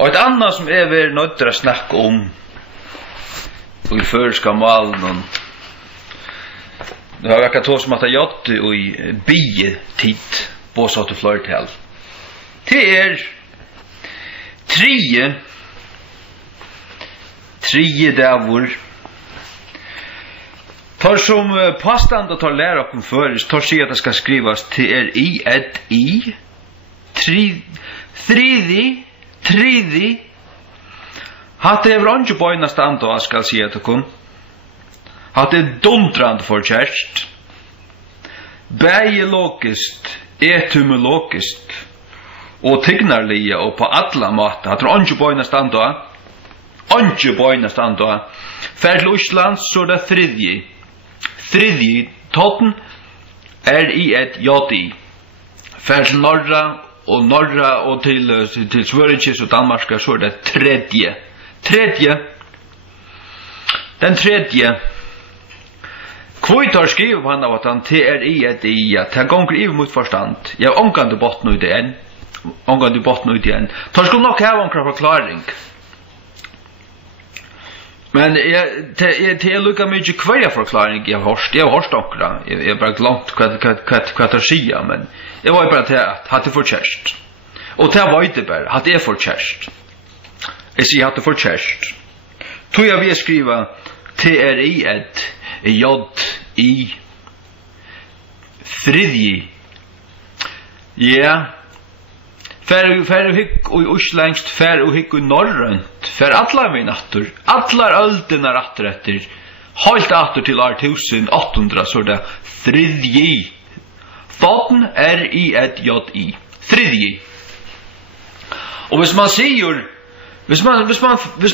Og et annet som vi nødt til å snakke om i føreska malen, det har vært to som at jeg gjort i bietid på så til flertall. Det tredje davor. Tar som påstand tar læra oss først, tar sier at det skal skrivas til i, tredje, hatt det ikke bøyna stand og skal si at det kun. Hatt det dundrand for kjærst. Bæge lokist, etymologist, og tignarlige og på alla måte. Hatt det ikke bøyna stand og. Ikke bøyna stand og. Fær til Osland så det tredje. Tredje, totten, i et j-i. Fær til norra og til Sverige og Danmark så det tredje. Den tredje. Kvitt har skrivet på han av at han i et i, at han gonger i mot forstand. Jeg har omgående botten ut igjen. Tar skulle nok ha omkring forklaring. Men jeg lukker mye hver forklaring jeg har hørt. Jeg har hørt okra. Jeg har bare glemt hva det sier, men jeg var bare til at det er forkjærst. Og til jeg vet det bare, at det er forkjærst. Jeg sier at det er forkjærst. Tog jeg vil skrive T-R-I-et J-I Fridji. Ja. Fær hikk og uslengst, fær og hikk og norrønt, fær allar min attur, allar øldenar attur etter, halt attur til år 1800, så det Fridji. Foten R-I-et-J-I. Fridji. Og hvis man sier, hvis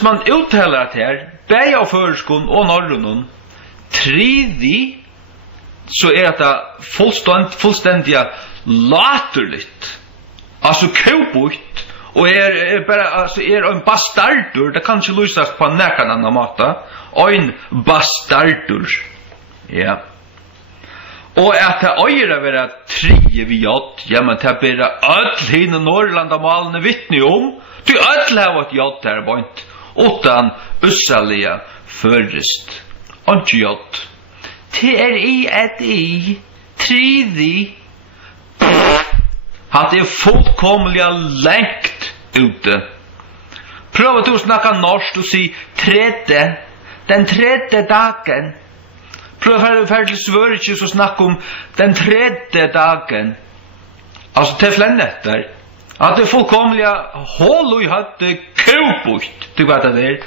man uttaler at her, bæg av føreskon og norrønnen, tredje, så det fullstendig laterligt. Altså kåbort, og en bastardur, det kan ikke lysas på nekan annan måte, en bastardur, ja. Og at det øyre være tredje vi gjort, ja, men det bare ødel henne Norrlanda malene vittne om, du ødel har vært gjort her bort, utan ussalige førest, og ikke gjort. T-R-I-et-I, tredje, hatt det fullkomlig lengt ute. Prøv at du snakker norsk og si tredje, den tredje dagen. Prøv at du Sverige så snakke om den tredje dagen. Altså til flennetter. At det fullkomlig hål og hatt det kåbort, du vet det.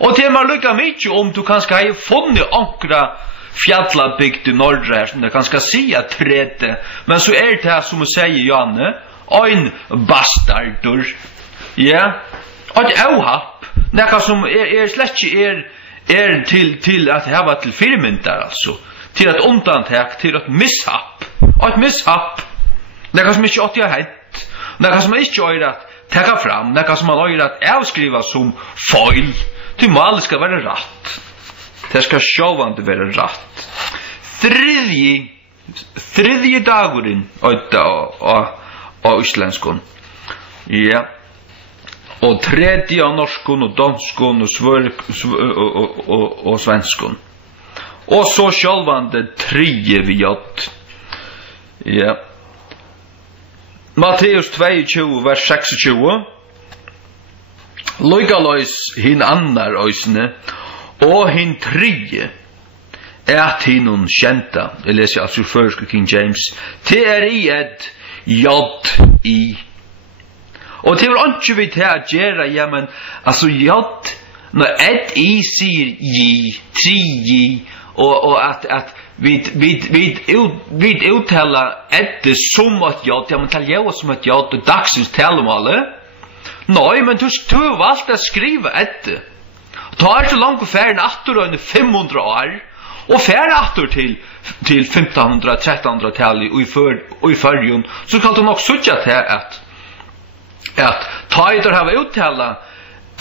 Og til man lykker mye om du kanskje har funnet ankra fjallabygd i norra som det kanskje sier tredje, men så det som å sier Janne, ein bastardur, ja, og et avhapp, nekka som slett ikke til at hava til firmyndar, altså, til et undantek, til et mishapp, og et mishapp, nekka som ikke åtti har hent, nekka som ikke har at tekka fram, nekka som man har at avskriva som feil, til malet skal være ratt. Det skal sjåvande være ratt. Tredje dagurin av islandskon. Ja. Og tredje av norskon og danskon og svenskon. Og så sjåvande tredje vi gjort. Ja. Matteus 22, vers 26. Loigaløys hin annar òsne, og hin tredje at hinun kjenta, jeg leser altså først King James, T-R-I-et J-I. Og det var ikke vi til å gjøre, ja, men altså J, når et-I sier J, tri-J, og at vi uttaler etter som et J, ja, men til å gjøre som et J, og dagsens talemåle. Nei, men du har valgt å skrive etter. Ta så langt ferien atter under 500 år, og ferien atter til 1500-1300-tallet og i førjen, så skal du nok sutja til at ta i der har uttala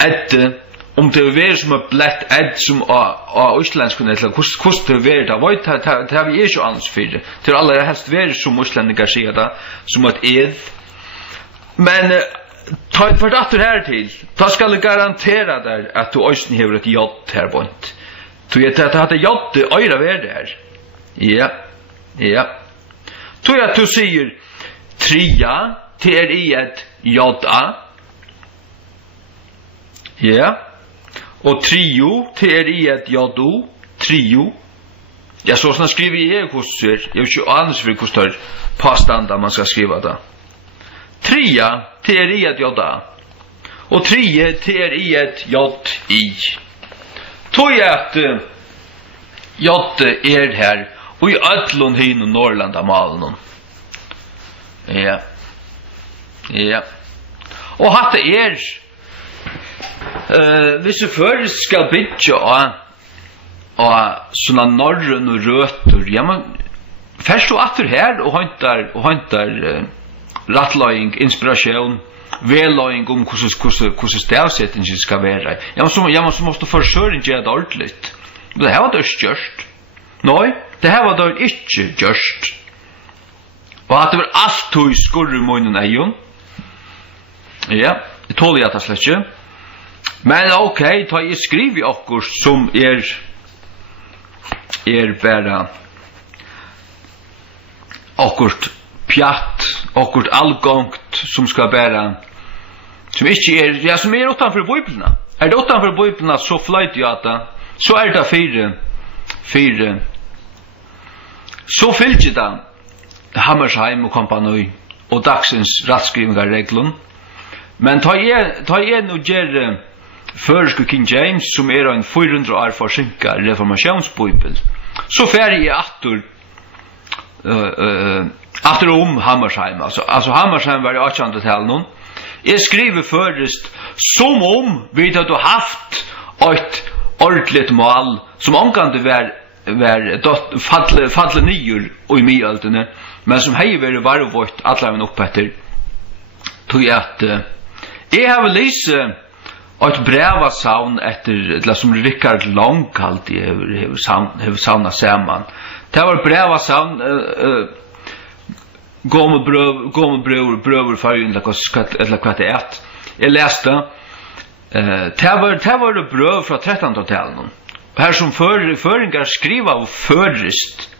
etter, om det er som er blett som av Østlandskene, eller hvordan det er det har vi ikke annars for det. Til aller helst være som Østlandinger sier det, som et ed. Men ta för att det här till. Ta ska garantera där att du ösn har ett jott här bort. Du vet att hade jott öra värde där. Ja. Ja. Du att du säger tria till i ett jotta. Ja. Och trio till i ett jotto. Trio. Ja, så såna skriver jag kurser. Jag vet ju annars för kurser påstånd man ska skriva det. Tria till i ett jotta. Och trio till i ett jott i. Tog jag att jott är här och i ödlon hin och Norrland av malen. Ja. Ja. Och hatt är hvis du för ska bygga och såna norrön och rötter. Ja, men först och åter här och hämtar rattlöjning, inspiration, vällöjning om hur stavsättningen ska vara. Ja, så måste försörja det ordentligt. Det här var det störst. Nej, det här var det inte görst. Och att det var allt tog skurre munnen ejon. Ja, det tål jag att släcka. Men okej, ta jag skriver okkur som bara okkurt pjatt, okkurt allgångt som ska bära som inte ja, som utanför Bibeln. Det utanför Bibeln så flöjt jag att så det fyra så fyllt det Hammersheim och kompani och dagsens rättskrivningarreglun. Men ta igen och ger förske King James som en 400 år försinka reformationsbibel. Så färg är åter Hammersheim. Alltså Hammersheim var i 1800-talet. Jag skriver först som om vi hade haft ett ordentligt mål som omgående var fattla nyer och i middelalderne, men som hej var varvått alla men upp efter tog jag att jag har läst ett brevasavn efter som Richard Long kallt har savnat samman. Det var brevasavn bröver färgen eller vad det är. Jag läste det var bröv från 1300-talet. Här som föringar skriva av förrest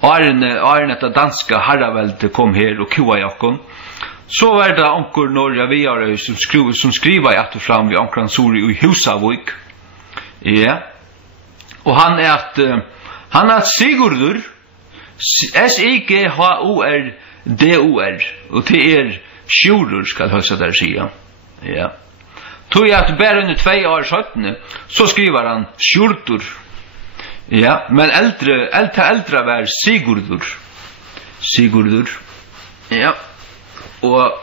Arne att danska herravälde kom här och kua jakon. Så var det onkur Norja Viare som skriva i att fram vid onkran Sori i Husavik. Ja. Och han är Sigurdur S-I-G-H-O-R-D-O-R och det Sjurdur ska hösa där säga. Ja. Tog jag att bära under 2 år söttene så skriver han Sjurdur. Ja, men äldre var Sigurdur. Ja. Och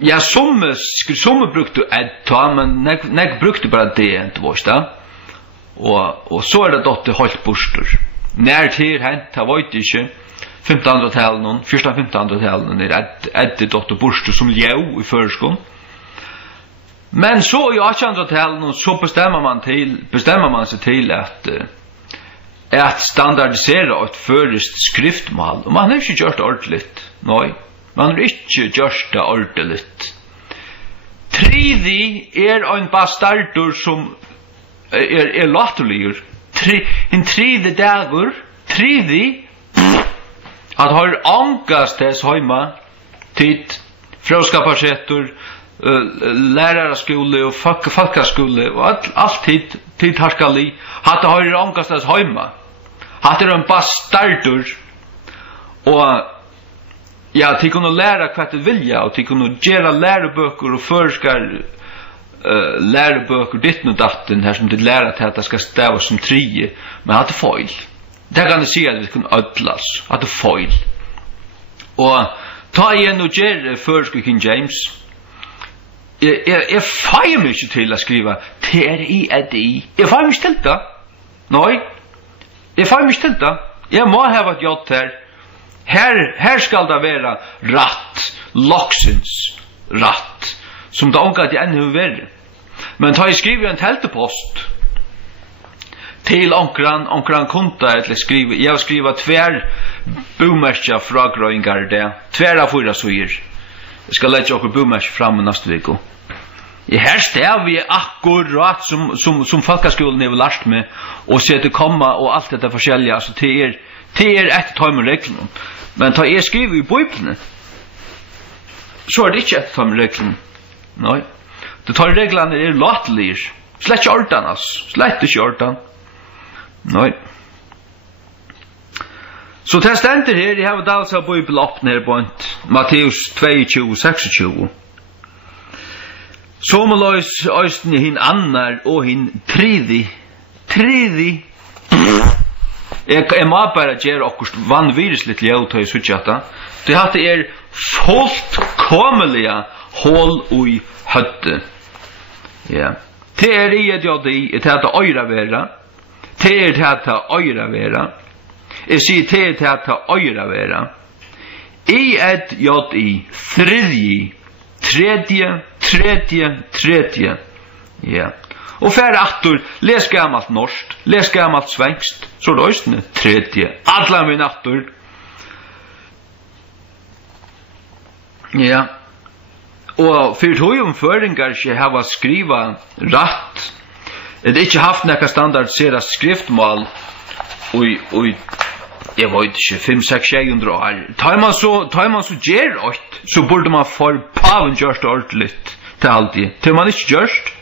ja, som brukte ta, men när brukte bara det inte varsta. Och så är det dotter hållt borster. När till hänt har vet inte 1500-talet, 1400-1500-talet är det dotter borster som ljau i förskon. Men så i 1800-talet så bestämmer man sig till att standardisera ett förest skriftmål. Och man har inte gjort det ordentligt. Nej, man har inte gjort det ordentligt. Tredje en bastardur som är latterligur. En tredje dagur, att har angast dess hemma tid fråskaparsättur lärarskole och folkaskole och allt tid harskali att har angast dess hemma. Att det är en bastardur och ja, de kunde lära vad de vilja och de kunde göra läroböcker och förskar läroböcker ditt och datten här som de lära till att det ska stävas som 3 men att det fel. Det kan det säga att vi kan ödlas att det fel. Och ta igen och göra förskar King James. Jag får mig inte till att skriva T-R-I-E-D-I. Jag får mig inte till det. Nej. Jag får mig inte till det. Jag må ha varit gjort här ska det vara ratt. Loxens ratt. Som det omgat i ännu värre. Men ta jag skriver en tältepost till onkran konta eller skriva. Jag har skrivit tvär bomärkja fragröingar där. Tvära fyra såjer. Jag ska lägga och bomärk fram nästa vecka. I här står vi akkurat som folkskolan är lärt med och se det komma och allt detta forskjelliga så till ett timeregler. Men ta skriver i Bibeln. Så det inte ett timeregler. Nej. Det tar reglerna är låtliga. Slett ordan alltså. Slett inte ordan. Nej. Så testenter här, jag har dals av Bibeln upp ner på Matteus 22:26. Så må løs øysten hin annar og hin tredje. Jeg må bare gjøre okkurst vanvirusligt ljøt til suttjata. Det hatt det fullkommelige hål ui høtte. Ja. Det i et jodi, det hatt øyra vera. Det hatt øyra vera. Jeg sier det hatt øyra vera. I et jodi, tredje. Ja. Og færre attor, les gammalt norskt, les gammalt svengst, så er det østene tredje. Alla min attor. Ja. Og for togomføringar ikke hava skriva ratt, det ikke haft nekka standardisera skriftmål, og jeg vet ikke, 500-600 år. Tar man så gjør så burde man få paven gjørst ordentligt til alltid. Til man ikke gjørst.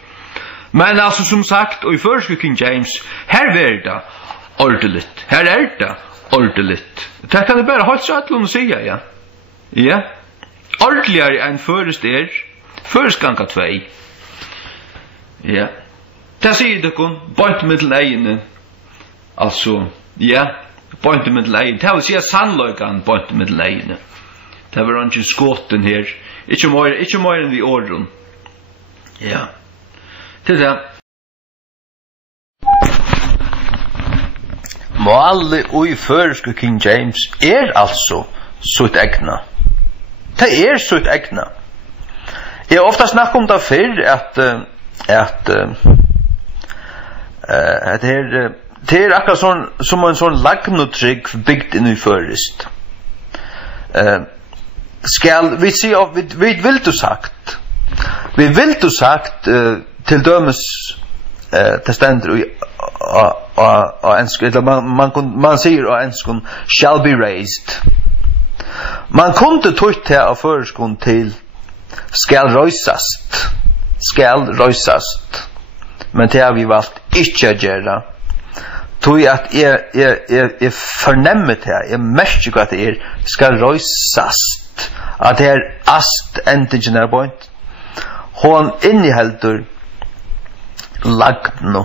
Men altså som sagt, og i første King James, her er det ordentligt. Her er det ordentligt. Det kan det bare holde seg til å si, ja. Ja. Ordentligere enn først først ganga 2. Ja. Det sier dere, bort middel egene. Altså, ja. Point med leien. Det vil si sannløykan point med leien. Det var ikke skåten her. Ikke mer enn vi åren. Ja. Til det. Målet og førske King James altså sutt egna. Det sutt egna. Jeg har ofta snakket om det før at det akkurat som en sånn lagnotrygg bygd inn i først. Vi vil du sagt til dømes testenter og enskun, man sier og enskun shall be raised. Man kunde tøyt til av førskun til skal røysast, men det har vi valgt ikke å gjøre. Tui at jeg fornemmer det, jeg merker hva det skal røysast, at det ast endingen point. Hon inneheldur lagno,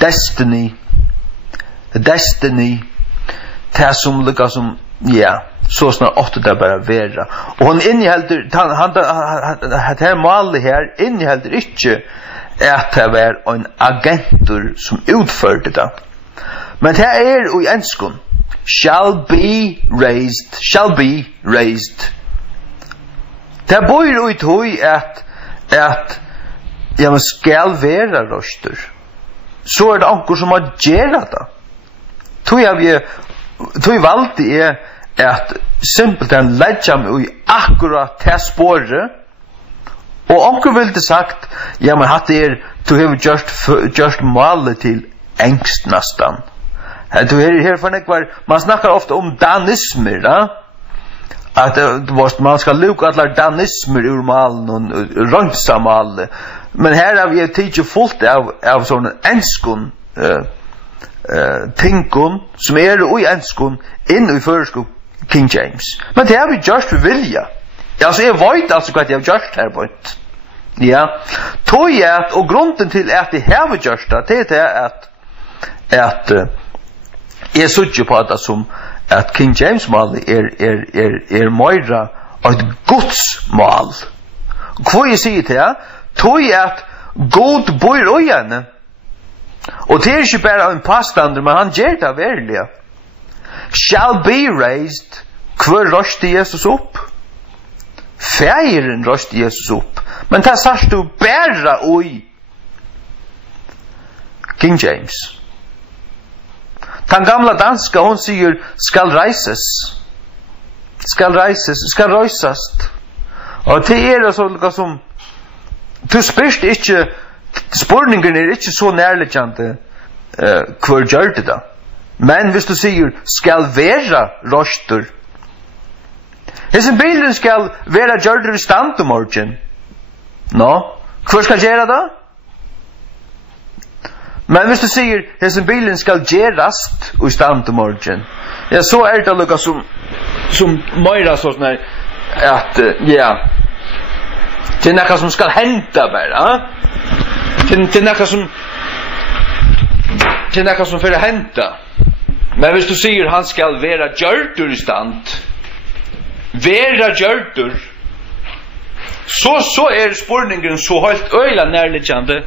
destiny, det som lukka som, ja, så snart åtte det bare vera. Og hon inneheldur, det her malet her inneheldur ikke at det var en agentur som utførte det. Men det i enskun. Shall be raised. Det bor ut hui at ja, man skal være røster. Så det anker som har gjerne det. Tog valgte jeg at simpelthen ledja meg i akkurat til spåret. Og onkel ville sagt, ja, men hatt du har just malet til engst nastan. Du her for nekvar, man snakkar ofta om danismer, da? At man skal luka allar danismer ur malen og rønsa malet. Men her har vi tidsi fullt av sånne enskun tinkun, som ui enskun, inn i føreskog King James. Men det har vi just for vilja. Altså, jeg vet altså hva jeg har gjort her på et. Ja. Tog jeg, og grunden til at jeg har gjort det er at jeg sutjer på det som at King James mal er meira et Guds mal. Hva jeg sier til jeg? Tog jeg at God bor i øyene. Og det er ikke bare en påstander, men han gjør det verlig. Shall be raised. Hva røste Jesus opp? Færen røste Jesus opp. Men det sier du bare oi King James. Den gamla danska, hon säger skall reises. Skall röjsast. Och det är så lika som du spyrst inte spurningen är inte så närliggande kvar gör det då. Men hvis du säger skall vera röstur. Hesen bilen skall vera gjördur i stand morgen. No, kvar ska göra det? Men hvis du säger hesen bilen skall gerast i stand morgen. Ja, så är det lika som möjra så här att ja. Det är något som ska hända bara. Det är något som för att hända. Men hvis du säger han ska vara gjördur i stand. Vera gjördur. Så är spurningen så helt öjla närliggande.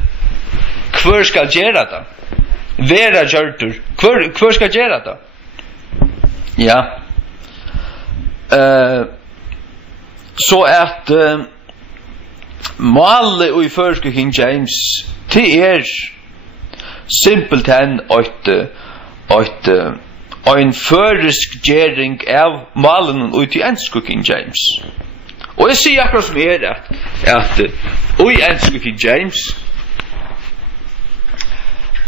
Kvar ska göra det? Vera gjördur. Kvar ska göra det? Ja. Så att målet i förska King James det simpelt hen en førisk gjering av malen ut i enska King James. Og jeg sier akkurat som at i enska King James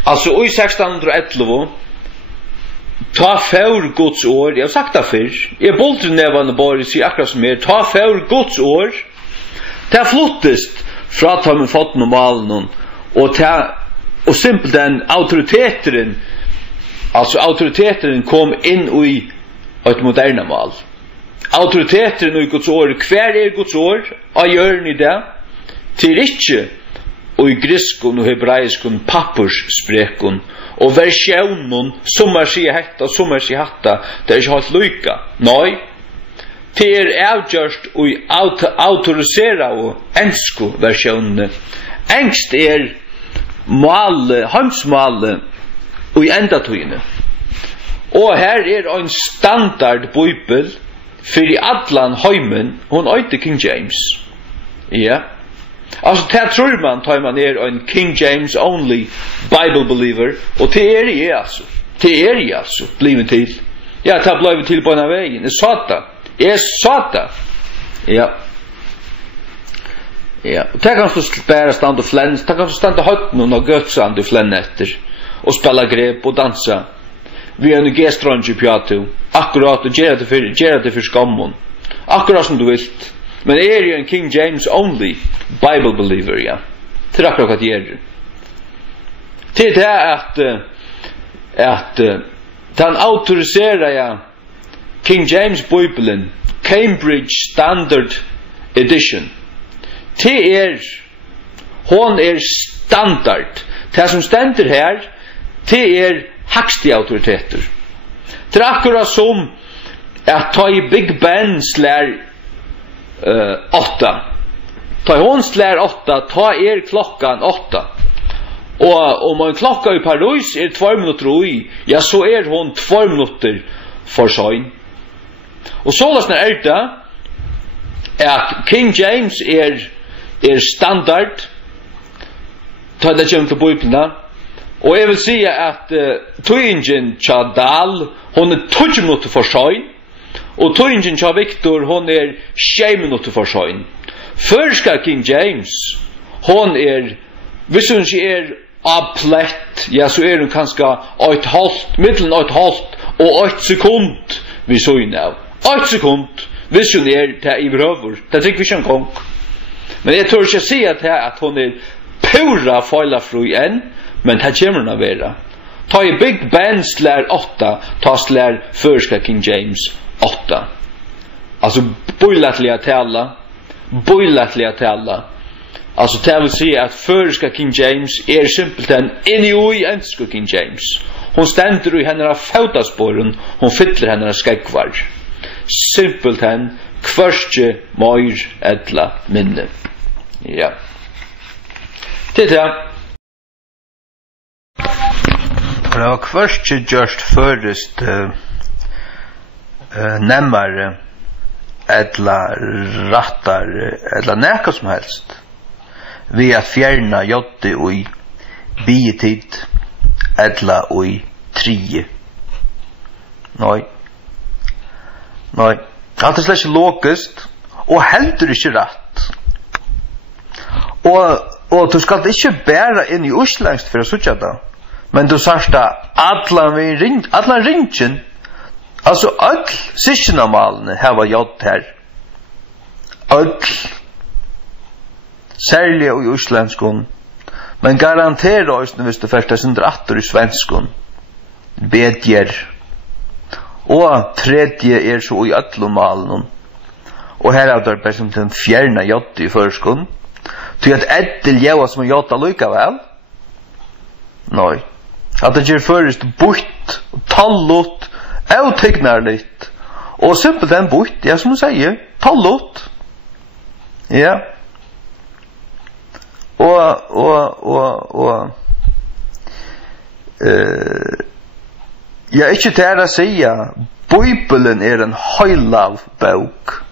altså i 1611 ta för Guds år, jag har sagt det før, jeg bolter nevane bare sier akkurat som ta för Guds år, det flottest fra ta med foten og malen og simpelt den autoriteten, alltså autoriteten kom in i ett moderna mal. Autoriteten i Guds år, kvar Guds år, av hjørn i det, til ikke i griskon og hebraiskon pappersprekon, og versjonen, som sier hetta, som sier hatta, det ikke helt lykka. Nei, det avgjørst i autorisera og ensko versjonene. Engst male, hamsmale, og i enda tøyene. Og her en standard bibel for i allan heimen, hun øyte King James. Ja. Altså, det tror man, tar man en King James only Bible believer, og det jeg altså. Det jeg altså, blivet til. Ja, det blivet til på en av veien. Jeg sa det. Ja. Ja, og det kan så bare stand og flens, det kan så stand og høyt noen og gøtsand og flenne etter, og spela grep og dansa. Vi en G-stronge i piato, akkurat, og gjøre det for skammen. Akkurat som du vilt. Men jo en King James only Bible believer, ja. Det akkurat hva det gjør. Det at den autoriserer King James Bibelen, Cambridge Standard Edition. Det hon standard. Det som stender her, det hakste autoriteter. Det akkurat som at ta i Big Ben slær 8. Ta hon slær 8, ta klokkan 8. Og om en klokka i Paris 2 minutter i, ja, så hon 2 minutter for seg. Og så lasner det at King James standard ta det kjem til Bibelen. Og jeg vil si at tøyingen tja Dahl, hon 20 minutter for seg, og tøyingen tja Victor, hon 6 minutter for seg. Førska King James, hon hvis hun ikke aplett, ja, så hun kanskje 1,5, middelen 1,5 og 1 sekund vi så inn av. 1 sekund, hvis hun det i brøver, det trykker vi ikke en kong. Men jeg tror ikke si at hun pura feilafri enn, men det kommer hun å være. Ta i Big Ben slær 8, ta slær førska King James 8. Altså, bøylatlige tala. Altså, det vil si at førska King James simpelthen inni i enska King James. Hon stender i henne av fautasboren, hon fyller henne av skegvar. Simpelthen, kvørstje, møyr, edla, minne. Ja. Det det var kvørstje gjørst førest nemmare, edla, rattar, edla nekka som helst. Vi at fjerna jotte ui bietid, edla ui trie Nei. Alt er slett logisk, og heldur ikke rett. Og du skal ikke bære inn i uslengst for å suttje det, men du sørst da allan ringen, altså öll syskinamalene hava gjort her. Öll. Særlig i uslenskon, men garanterer oss hvis du først er sindra atter i svenskon. Bedjer. Og tredje er så i öllumalen. Og her er det bare som til en fjerna gjort i førskon. Til at etter jæva som er gjort allikevel. Nei. At det gjør først bort, tallut, avtegnar litt. Og simpelthen bort, ja som du sier, tallut. Ja. Og jeg er ikke til å si Bibelen er en høylav bok.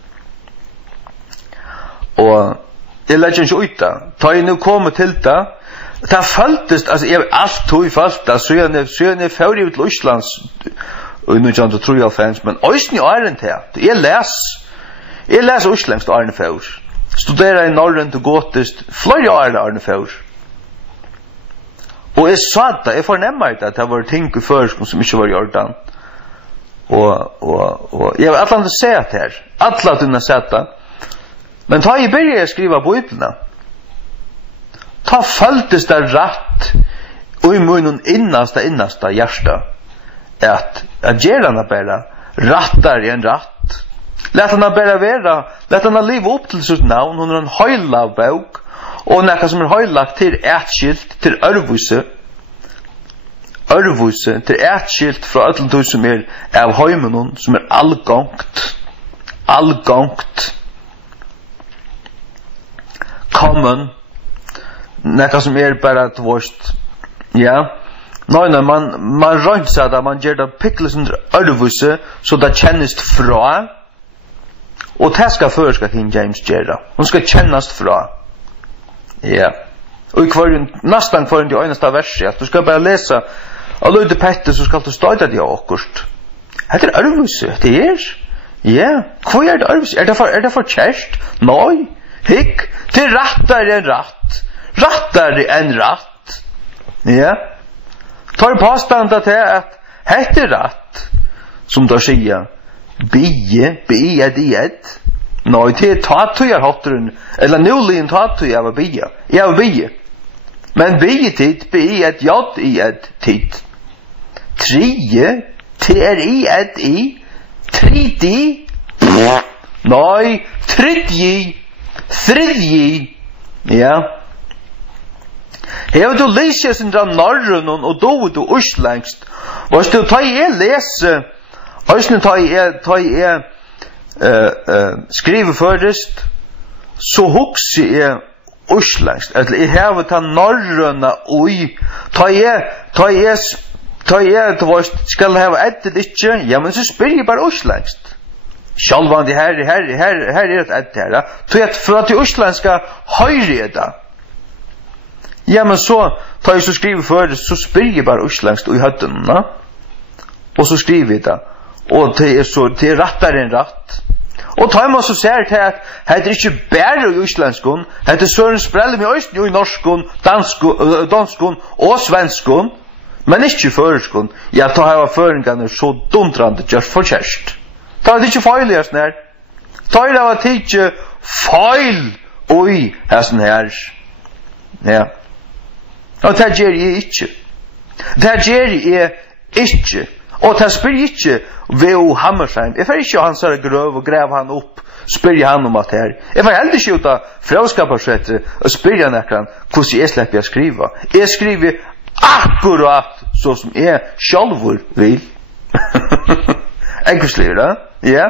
Og jeg legger ikke ut det. Da jeg nå kommer til det, det føltes, altså jeg alt tog følt det, så jeg fører ut til Østlands, og nå kjent å tro jeg fans, men Østen er en til. Jeg leser Østlands til Arne Fjord. Studerer i Norrøn til Gåtist, flere år Arne Fjord. Og jeg sa det, jeg fornemmer det, at det var ting i førskolen som ikke var gjort den. Og jeg har alle sett her, alle dine sett det. Men da jeg begynte å skrive Bibelen, da føltes det rett, og i munnen innasta hjärsta, at gjør han bare rettere enn rett. Lät han bara vera, lät han leva upp till sitt navn, hon en høyla bok, og nekka som høylagt til etskilt, til örvuse, til etskilt fra öll som av høymenon, som allgångt, common, nekka som bara et vorst, ja. Nei, man røynsa det, man gjør det pikkles under örvuse, så det kjennest fra, og det skal King James gjøre. Hun skal kjennast fra. Ja. Og nesten kvar det eneste verset, at du skal bare lese av Løyde Petter, så skal du støyde det akkurat. Det er arvelse, det er. Ja. Hva er det arvelse? Er det for kjærst? Nei. Hikk. Det er rettere enn rett. Rettere enn rett. Ja. Tar påstandet til at det er rett, som du sier, Bie, diet. Nei, det tatujar hotteren, eller nulligen tatujar var bie. Jeg var bie. Men bie tid, j tid. Trie, i, tridi. Nei, tredje. Ja. Her du leser sin dra norrøn og du uslengst. Og du tar jeg lese, Øysten tar jeg skriver først, så hukser jeg uslengst, eller jeg har ta norrøna ui, tar jeg skal ha ettet ikke, ja, men så spyr jeg bare uslengst. Sjalvandi, her er et ettet her, for at det uslengska høyre det. Ja, men så tar jeg så skriver først, så spyr jeg bare uslengst ui høtten, og så skriver jeg det. Og det er rettere enn rett. Og tar man så ser til at det er ikke bare i islandskon, det er søren sprelle med øysten i norskon, danskon og svenskon, men ikke i føreskon. Ja, da har føringene så dundrande gjørt for kjærst. Da er det ikke feil i hesten her. Da er det ikke feil i hesten her. Ja. Og det gjør jeg ikke. Det gjør jeg ikke. Og det spyr ikke V.O. Hammersheim. Jeg får ikke han så grøv og grev han opp, spyr han om at her. Jeg får heller ikke ut av fråskaparsrettet og spyr han ekran hvordan jeg slipper jeg skriva. Jeg skriver akkurat så som jeg selv vil. Enkeltsliv, da? Ja.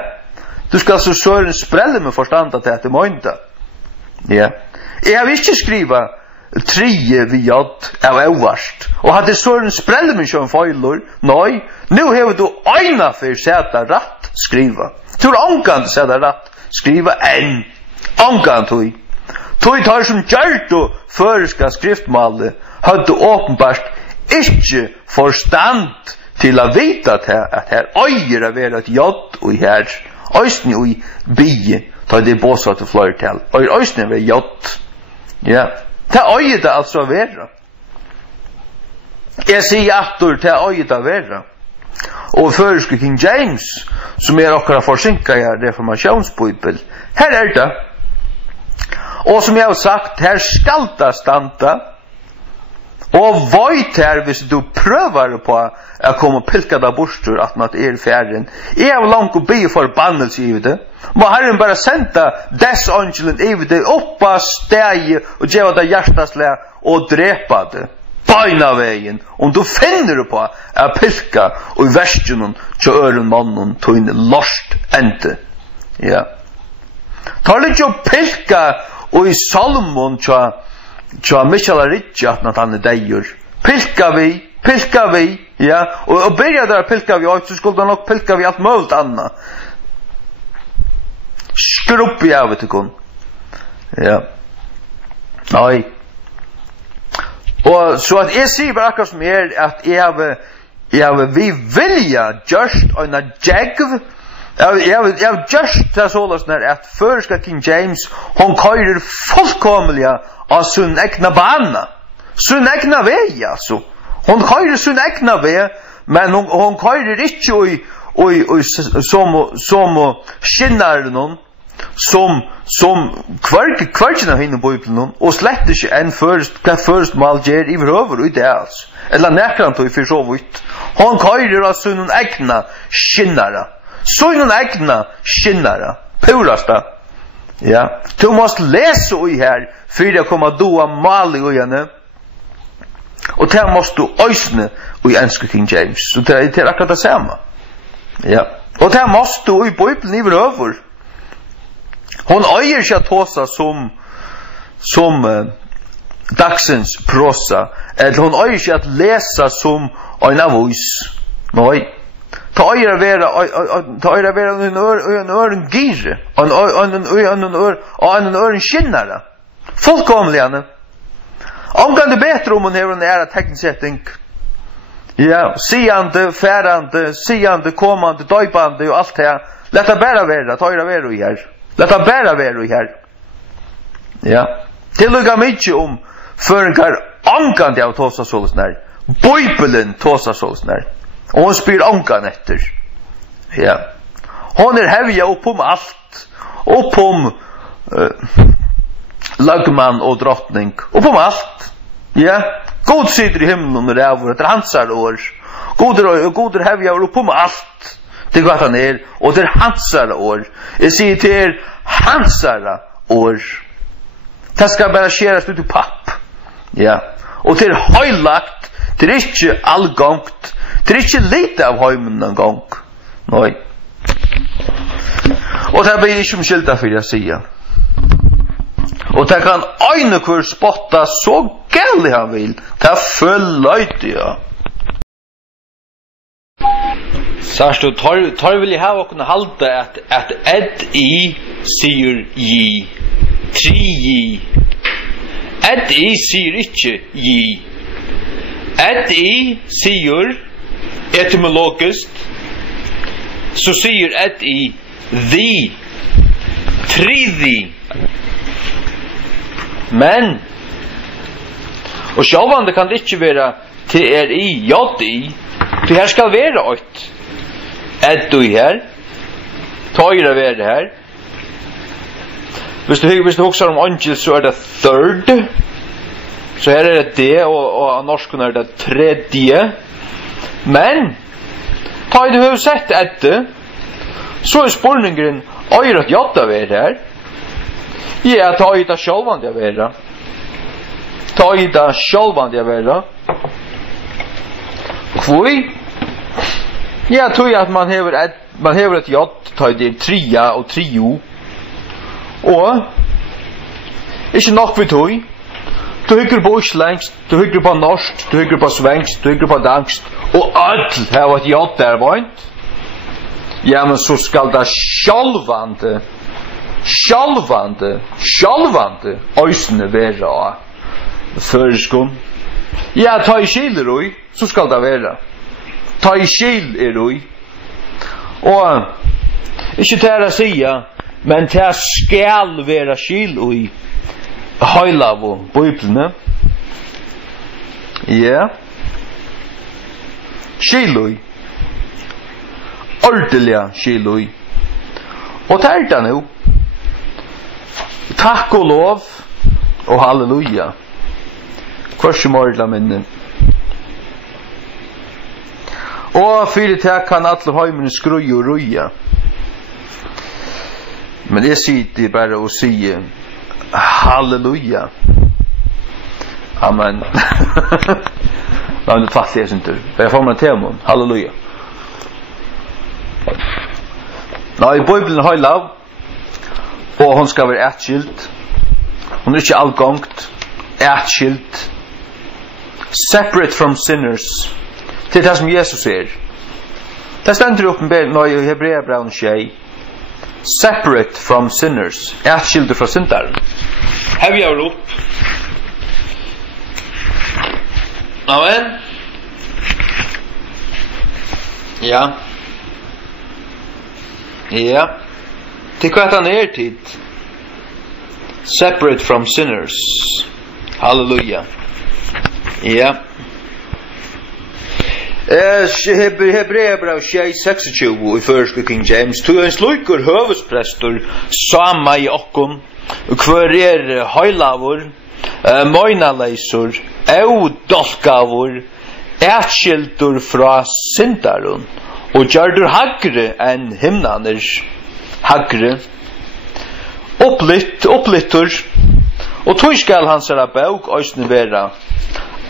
Du skal så søren sprelle med forstand at det er møynda. Ja. Jeg har ikke skriva trie vi gjort av øverst. Og hadde søren sprelle med sjøen feilor, nei, nu hever du øyna for seta rett skriva. Du har ångan seta rett skriva enn. Ångan tog. Tog tar som gjørt og føreska skriftmalet hadde åpenbart ikke forstand til å vite at her øyer å være et jod og her øysten og bi ta det båsa til flertall og øysten å være jod ja det øyer det altså å være jeg sier atter til øyer det å være og føreske King James som akkurat forsinket i reformationsbibel her det og som jeg har sagt her skal det standa og veit her hvis du prøver på å komme pilka da bostur at man ferden jeg har langt å be forbannelse i det må Herren bare senda dess angelen i det oppa steg og gjøre det hjertasle og drepa det beina veien om du finner på å pilka og i versten til øren mannen til en lort ente ja tar litt å pilka og i salmon tja Michael Ritchie at han deier pilka vi ja og börja där pilka vi och så skulle de nog pilka vi allt möjligt annat skrupp jag vet du ja nej og så at jeg sier bare akkurat som at jeg har vi vilja just on a jagv jeg har just til sånn at først King James hon køyrer fullkomlig av sin egna bana sin egna vei altså hon køyrer sin egna vei men hon køyrer ikke som skinnar noen som kvarkina hinna bibelen og slett ikke enn først mal gjer i vrøver i det altså eller nekrant og for så vidt hon køyrer av sin egna skinnara Sunnun egna skinnara, purasta. Ja, du måst lese ui her, fyrir jeg kommer doa mali ui henne. Og det måst du øysne ui enske King James. Så det akkurat det samme. Ja, og det måst du ui bibelen i vrøver. Hon øyer ikke tåsa som dagsens prosa, eller hon øyer ikke at lesa som øyna vois. Nei. Ta øyra vera en øren gire, en øren skinnare. Fullkomligane. Omgang det bedre om hun hever en æra teknisetting. Ja, siande, færande, siande, kommande, døybande og alt det. Lett det bare være, ta øyra vera i her. Lett det bare være i her. Ja. Tillugga mykje om føringar omgang det av tåsa sålesnær. Bibelen tåsa sålesnær. Og hon spyr ångan etter. Ja. Hon hevja oppom alt. Oppom lagmann og drottning. Oppom alt. Ja. God sitter i himmelen og rævor etter hansar år. Goder hevja oppom alt. Det hva han og det hansar år. Jeg sier til hansar år. Det skal bare skjerast ut i papp. Ja. Og til høylagt. Det ikke allgångt. Det ikke lite av heimen en gang. Nei. Og det blir ikke skylda for jeg sier. Og det kan øyne hver spotta så gællig han vil. Det følger ja. Sørst, tar vil jeg ha å kunne halde at ed i sier gi. Tri gi. Ed i sier ikke gi. Ed i sier etymologiskt så sier et i the tredje men og sjálvande kan det ikke være til i j i det her skal være et i her tøyre være her hvis du husker om angel så det third så her det det og av norsken det tredje men ta i du har sett etter så spurningen øyre at jatta være her ja, ta i det sjálvande jeg være ta i det sjálvande jeg være kvoi ja, tog at man hever et jatt ta i det tria og trio og ikke nok vi tog du hygger på islengst, du hygger på norsk, du hygger på svengst, du hygger på dankst, og alt har vært jatt der vant. Ja, men så skal det sjálvande, øysene være av føreskon. Ja, ta i kileroi, så skal det være. ta I skil ui. Og ikke til å sige, men til å skal være skil ui høylav og bøyblene. Ja. Skil ui. Ordelig skil ui. Og det det nå. Takk og lov og halleluja. Kvørste morgla minne. Og fyrir takk kan alle høymene skrui og ruja. Men jeg sitter bare og sier halleluja. Amen. Nå er det tvatt lesentur. For jeg får meg til om halleluja. Nå I Bibelen har lav, og hun skal være etskilt. Hun ikke allgångt, etskilt. Separate from sinners. Det det som Jesus Det stender opp nå I Hebreabraun 6. Separate from sinners. Etskilt fra syndaren. Her vi har opp. Amen. Ja. Ja. Til hva han tid. Separate from sinners. Halleluja. Ja. Hebreabrav 6:26 I første King James. Tu en slukur høvesprestor sama I okkon. Hver høylavur, moinaleisur, eudolkavur, etskildur fra syndarun, og gjørdur hagre enn himnaner, hagre, opplittur, og tog skal hans bøk òsne vera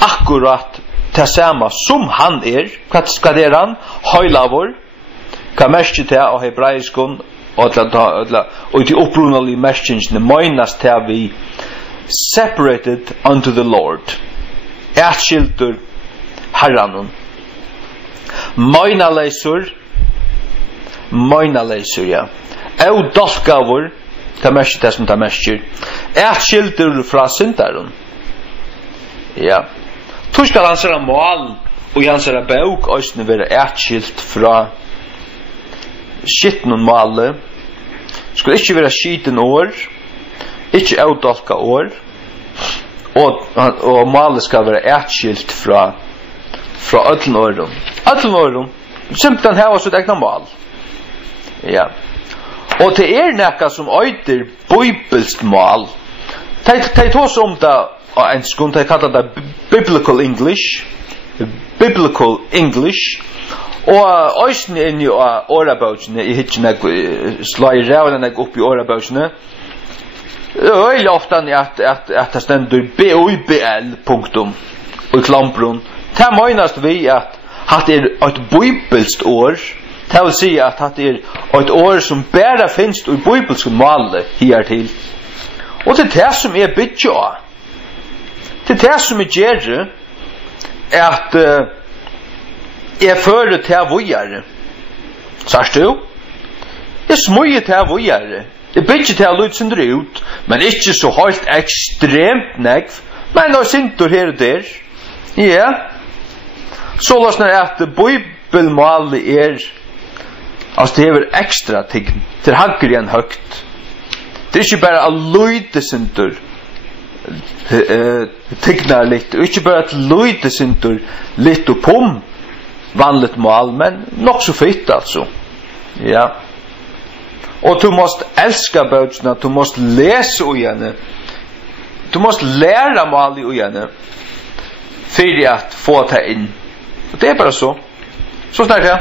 akkurat det samme som han hva det han? Høylavur, hva merker til av hebraiskon, og til opprunalige merkingene møynast til vi separated unto the Lord. Etskildur herranun. Møynaleisur, ja. Eudolkavur, hva merker til som det merker. Etskildur fra syndarun. Ja. Tu skal han særa mål og han særa bøk òsne være etskilt fra skittnun måle. Skulle ikke være skitten år, ikke eudolka år, og måle skal være etskilt fra öllun årum. Öllun årum. Simpelthen heva sitt egna mål. Ja. Og det nekka som øyder bibelsk mål. De tås det en skund, de kallar det biblical English. Biblical English. Og òsne inn I årabøkene, I hitjene, slag I rævene opp I årabøkene. Øylig ofte at det stender BIBL punktum og I klambrun. Det møynast vi at et bibelsk år, det vil si at et år som bare finnes I bibelsk måle hertil. Og det det som bytja av. Det som gjør at jeg fører til vujare. Sørst du? Jeg smøyer til vujare. Jeg bytjer til lutsindre ut, men ikke så helt ekstremt negv, men nå sintor her og der. Ja. Så løsner at bibelmålet altså det hever ekstra ting, til hagger enn høgt. Det ikke bare a luidesintor, tignar litt, og ikke bare at luidesintor litt oppom vanligt mål, men nok så fritt altså. Ja. Og du måst elska bøtsna, du måst lese ujane, du måst læra mål ujane, fyrir at få det inn. Og det bare så. Så snart ja.